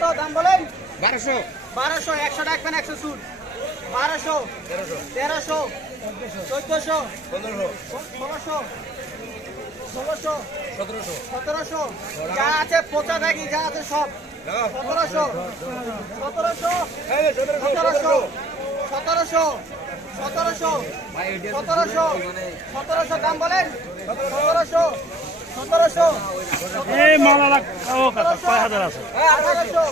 কত দাম বলেন? 1200 1200 100 রাখবেন 100 সুট 1200 1300 1400 1500 1600 1700 যা আছে পচা থাকি যা আছে সব 1700 দাম বলেন 1700 এই মালা কয় হাজার আছে? 1800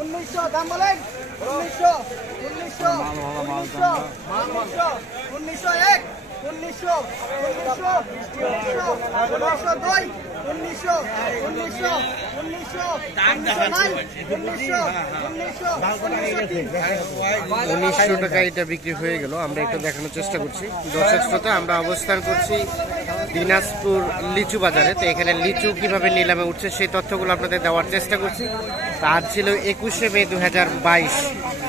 1900 দাম বলেন 1900 1 1900 টাকা এটা বিক্রি হয়ে গেল। আমরা একটু দেখানোর চেষ্টা করছি দর্শক শ্রোতা। আমরা অবস্থান করছি দিনাজপুর লিচু বাজারে। তো এখানে লিচু কিভাবে নিলামে উঠছে সেই তথ্যগুলো আপনাদের দেওয়ার চেষ্টা করছি। আজ ছিল 21শে মে 2022।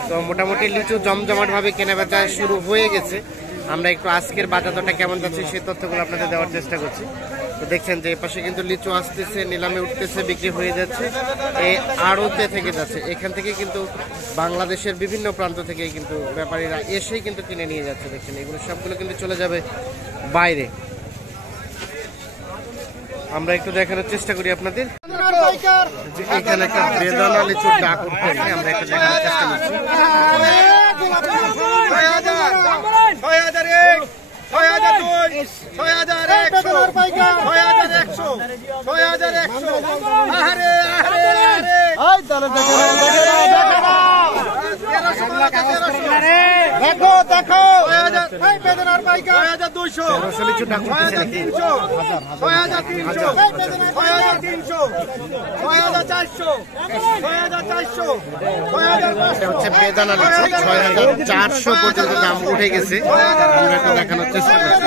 তো মোটামুটি লিচু জমজমাট ভাবে কেনাবেচা শুরু হয়ে গেছে। আমরা একটু আজকের বাজার দরটা কেমন যাচ্ছে সেই তথ্যগুলো আপনাদের দেওয়ার চেষ্টা করছি। তো দেখছেন যে এপাশে কিন্তু লিচু আসতেছে, নিলামে উঠতেছে, বিক্রি হয়ে যাচ্ছে, এই আড়তে থেকে যাচ্ছে। এখান থেকে কিন্তু বাংলাদেশের বিভিন্ন প্রান্ত থেকে কিন্তু ব্যাপারীরা এসেই কিন্তু কিনে নিয়ে যাচ্ছে। দেখছেন এগুলো সবগুলো কিন্তু চলে যাবে বাইরে। আমরা একটু দেখানোর চেষ্টা করি আপনাদের যে এখানে একটা বেদানা লিচুর ডাক উঠতেছে। আমরা একটু দেখানোর চেষ্টা করছি। 6400 পর্যন্ত দাম উঠে গেছে। আমরা একটু দেখানোর চেষ্টা করছি।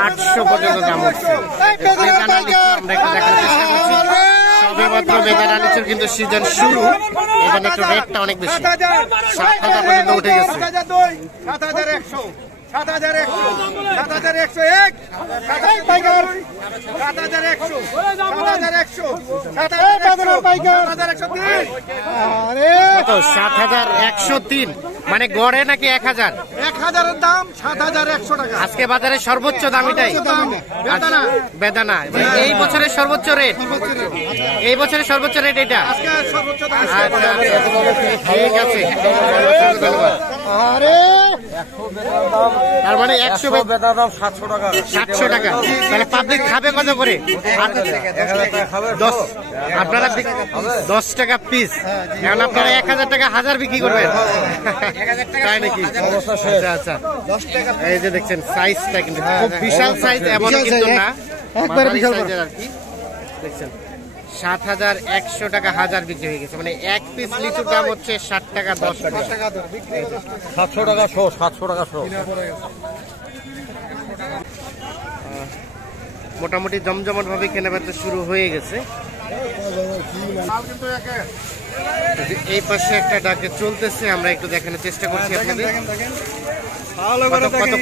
800 পর্যন্ত দাম উঠছে। সবেমাত্র বেদানা লিচুর কিন্তু সিজন শুরু। এখানে একটু রেটটা অনেক বেশি, 7000 পর্যন্ত উঠে গেছে। 7100 7100 7101 7100 7103 মানে গড়ে নাকি 1000? 1000 দাম 7100 টাকা আজকে বাজারে সর্বোচ্চ দাম এটাই বেদানা। এই বছরের সর্বোচ্চ রেট, এই বছরের সর্বোচ্চ রেট এটা। ঠিক আছে, তার মানে 100 বেদানা দাম 700 টাকা। 700 টাকা তাহলে পাবলিক খাবে কত করে? আপনারা 10 টাকা পিস, এখন আপনারা 1000 টাকা হাজার বিক্রি করবেন, তাই নাকি? আচ্ছা, এই যে দেখছেন সাইজটা কিন্তু খুব বিশাল সাইজ, এমন কিন্তু না, একবারে বিশাল সাইজের আর কি। দেখছেন 7100 টাকা হাজার বিক্রি হয়ে গেছে। মানে এক পিস লিচুর দাম হচ্ছে 60 টাকা 10 টাকা। 700 টাকা শো, 700 টাকা শো। মোটামুটি জমজমাট ভাবে কেনাবেচা শুরু হয়ে গেছে। এই পাশে একটা ডাকে চলতেছে, আমরা একটু দেখানোর চেষ্টা করছি আপনাদের।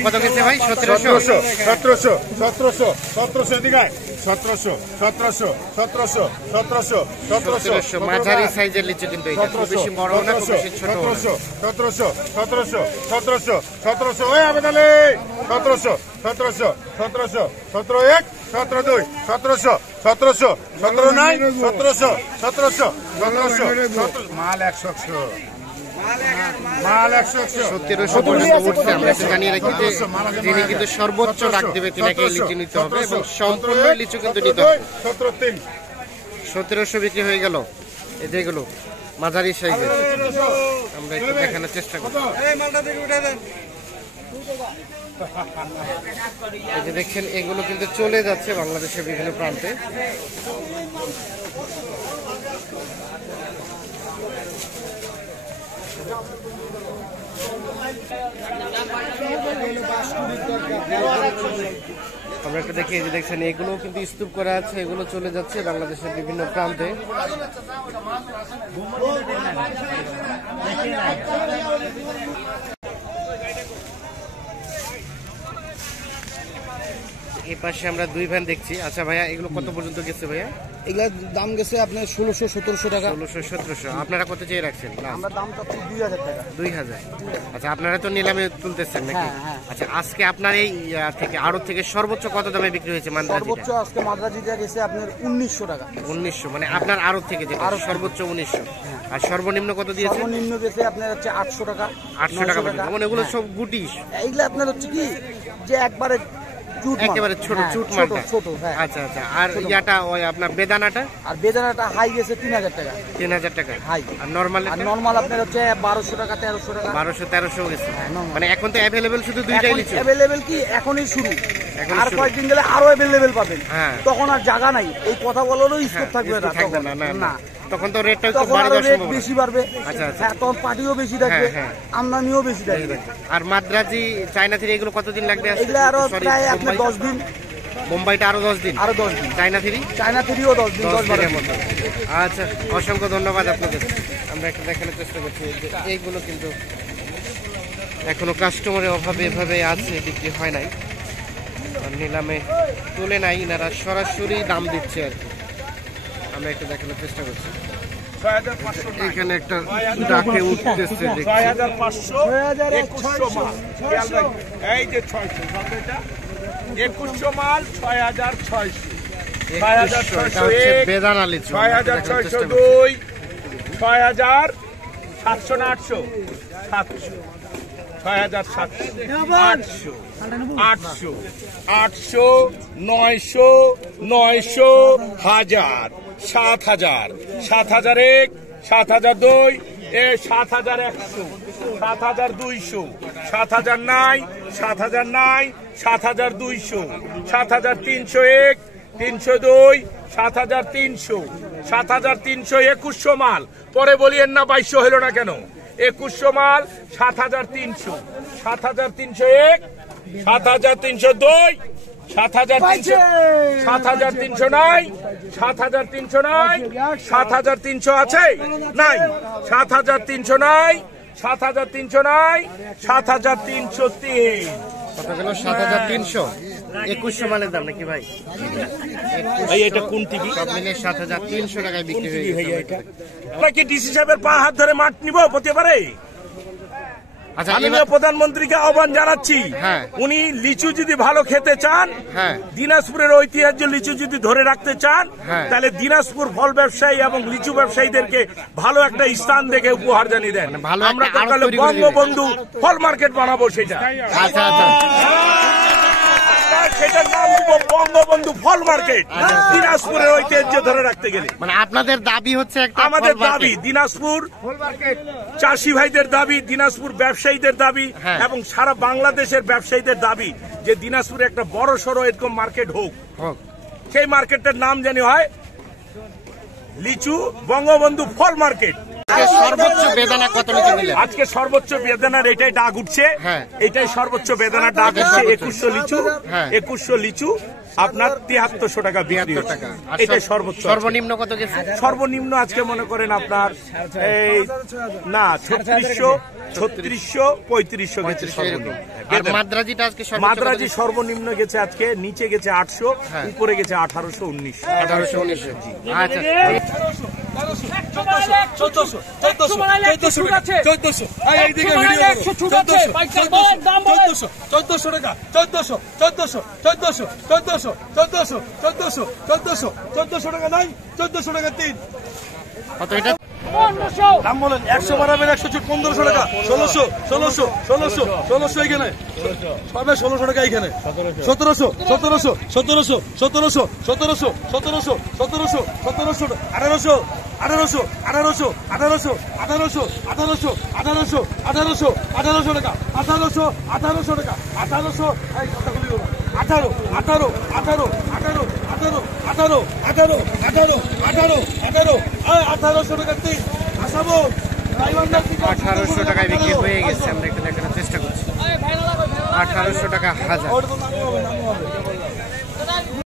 কত গেছে ভাই? 1700 মাঝারি সাইজের লিচু কিন্তু এটা, খুব বেশি বড় না, খুব বেশি ছোট না। 1700 ওই আবেদনে 1700 1700 1700 1701 1702 1700 1700 1709 1700 1700 1700 মাল 100 মাল 1700 পর্যন্ত উঠছে। আমরা জানিয়ে রাখি যে যিনি কিন্তু সর্বোচ্চ ডাক দেবে তিনাকে লিচু নিতে হবে এবং সম্পূর্ণ লিচু কিন্তু নিতে হবে। 1700 বিক্রি হয়ে গেল। এই যেগুলো মাঝারি সাইজের, আমরা একটু দেখানোর চেষ্টা করছি। এই যে দেখছেন এগুলো কিন্তু চলে যাচ্ছে বাংলাদেশের বিভিন্ন প্রান্তে। আমরা একটা দেখি, এই যে দেখছেন এগুলো কিন্তু স্তূপ করা আছে, এগুলো চলে যাচ্ছে বাংলাদেশের বিভিন্ন প্রান্তে। এই পাশে আমরা দুই ভ্যান দেখছি। আচ্ছা ভাইয়া, এগুলো কত পর্যন্ত গেছে ভাইয়া? এগুলার দাম গেছে আপনার 1600-1700 টাকা। 1600-1700। আপনারা কত চেয়ে রাখছেন? আমরা দাম চাচ্ছি 2000 টাকা। 2000। আচ্ছা, আপনারা তো নিলামে তুলতেছেন নাকি? হ্যাঁ, হ্যাঁ। আচ্ছা, আজকে আপনার এই থেকে আড়ত থেকে সর্বোচ্চ কত দামে বিক্রি হয়েছে মান্দ্রাজিটা? সর্বোচ্চ আজকে মাদ্রাজিটা গেছে আপনার 1900 টাকা। 1900, মানে আপনার আড়ত থেকে যেটা সর্বোচ্চ 1900। আর সর্বনিম্ন কত দিয়েছে? সর্বনিম্ন গেছে আপনার হচ্ছে 800 টাকা। 800 টাকা পর্যন্ত। মানে এগুলো সব গুটি? এইগুলো আপনার হচ্ছে কি যে একবারে একেবারে ছোট চুট মালটা। ছোট, হ্যাঁ। আচ্ছা আচ্ছা। আর ইয়াটা ওই আপনার বেদানাটা? আর বেদানাটা হাই গেছে 3000 টাকা। 3000 টাকা হাই। আর নরমাল? আর নরমাল আপনার হচ্ছে 1200 টাকা 1300 টাকা। 1200-1300 গেছে। হ্যাঁ, normal। মানে এখন তো অ্যাভেলেবেল শুধু দুইটাই লিচু। অ্যাভেলেবেল কি এখনই শুরু, এখনই আর শুরু। কয়েকদিন গেলে আরো অ্যাভেলেবেল পাবেন। হ্যাঁ। তখন আর জায়গা নাই, এই কথা বলারও স্কোপ থাকবে একটু না থাকবে তখন। না, না, না, না। তখন তো রেটটা একটু তখন বাড়ে আরো যাওয়ার রেট সম্ভাবনা। বেশি বাড়বে। আচ্ছা, আচ্ছা। হ্যাঁ, তখন পার্টিও বেশি থাকবে, হ্যাঁ। আমদানিও বেশি থাকবে। আর মাদ্রাজি, চায়না থ্রি এগুলো কতদিন লাগবে? এগুলো আরো প্রায় আপনার 10 দিন। বোম্বাইটা আরো 10 দিন। আরো 10 দিন। China three? চায়না থেকেও 10 দিন, 10 দিনের 12 মতো। আচ্ছা, অসংখ্য ধন্যবাদ আপনাদের। আমরা একটু দেখানোর চেষ্টা করছি যে এইগুলো কিন্তু এখনো কাস্টমারের অভাবে এভাবে আছে, বিক্রি হয় নাই। আর নিলামে তুলে নাই, এনারা সরাসরি দাম দিচ্ছে আর কি। আমরা একটু দেখানোর চেষ্টা করছি। এখানে একটা ডাকে উঠতেছে দেখছি। 6500, 2100 মাল। এই যে 600, 2100 মাল, 6600, 6601, বেদানা লিচু। 6602, 6700 না 800, 700, 6700, 800, 800, 900, 900, 1000, 7000, 7001, 7002, 7100, 7200, 7009, 7009, 7200, 7301, 302, 7300, 7300, 2100 মাল। পরে বলিয়েন না 2200 হলো না কেন? 2100 মাল, 7300, 7301, 7302, 7300, 7300 নাই, 7300 নাই, 7300 আছে নাই, 7300 নাই, 7300 নাই, 7303। কত গেল? 7300। 2100 মালের দাম নাকি ভাই? ভাই এটা কোন টিভি? সব মিলে 7300 টাকায় বিক্রি হয়ে গেছে। আমরা কি ডিসি সাহেবের পা হাত ধরে মাঠ নিব হতে পারে? আচ্ছা, মাননীয় প্রধানমন্ত্রীকে আহ্বান জানাচ্ছি, হ্যাঁ। উনি লিচু যদি ভালো খেতে চান, হ্যাঁ। দিনাজপুরের ঐতিহ্য লিচু যদি ধরে রাখতে চান, হ্যাঁ। তাহলে দিনাজপুর ফল ব্যবসায়ী এবং লিচু ব্যবসায়ীদেরকে ভালো একটা স্থান দেখে উপহার জানিয়ে দেন। ভালো আমরা একটা আড়ত তাহলে তৈরি করে দিবেন। বঙ্গবন্ধু ফল মার্কেট বানাবো, সেটা আচ্ছা আচ্ছা। সেটার নাম দিব বঙ্গবন্ধু ফল মার্কেট। দিনাজপুরের ঐতিহ্য ধরে রাখতে গেলে মানে আপনাদের দাবি হচ্ছে একটা আমাদের ফল মার্কেট। দাবি, দিনাজপুর চাষি ভাইদের দাবি, দিনাজপুর ব্যবসায়ীদের দাবি, হ্যাঁ। এবং সারা বাংলাদেশের ব্যবসায়ীদের দাবি যে দিনাজপুরে একটা বড় সড়ো এরকম মার্কেট হোক। হোক। সেই মার্কেটের নাম জানি হয় লিচু বঙ্গবন্ধু ফল মার্কেট। আজকে সর্বোচ্চ বেদানা কত লিচু দিলেন? আজকে সর্বোচ্চ বেদানার এটাই ডাক উঠছে, হ্যাঁ। এটাই সর্বোচ্চ বেদানার ডাক উঠছে। 2100 লিচু, হ্যাঁ। 2100 লিচু আপনার 7300 টাকা বিক্রি হচ্ছে। আর এটাই সর্বোচ্চ। সর্বনিম্ন কত গেছে? সর্বনিম্ন আজকে মনে করেন আপনার এই না 3600, 3600, 3500 গেছে সর্বনিম্ন। আর মাদ্রাজিটা আজকে সর্বোচ্চ কত মাদ্রাজি গেছে? সর্বনিম্ন গেছে আজকে, নিচে গেছে 800, হ্যাঁ। উপরে গেছে 1800, 1900। 1800-1900। আচ্ছা। কত এটা? দাম বলেন 100 বাড়াবেন 11500 টাকা 1600 এখানে সবে 1600 টাকা এখানে 1700 1800 টাকায় বিক্রি হয়ে গেছে। আমরা একটু দেখানোর চেষ্টা করছি। 1800 টাকা হাজার।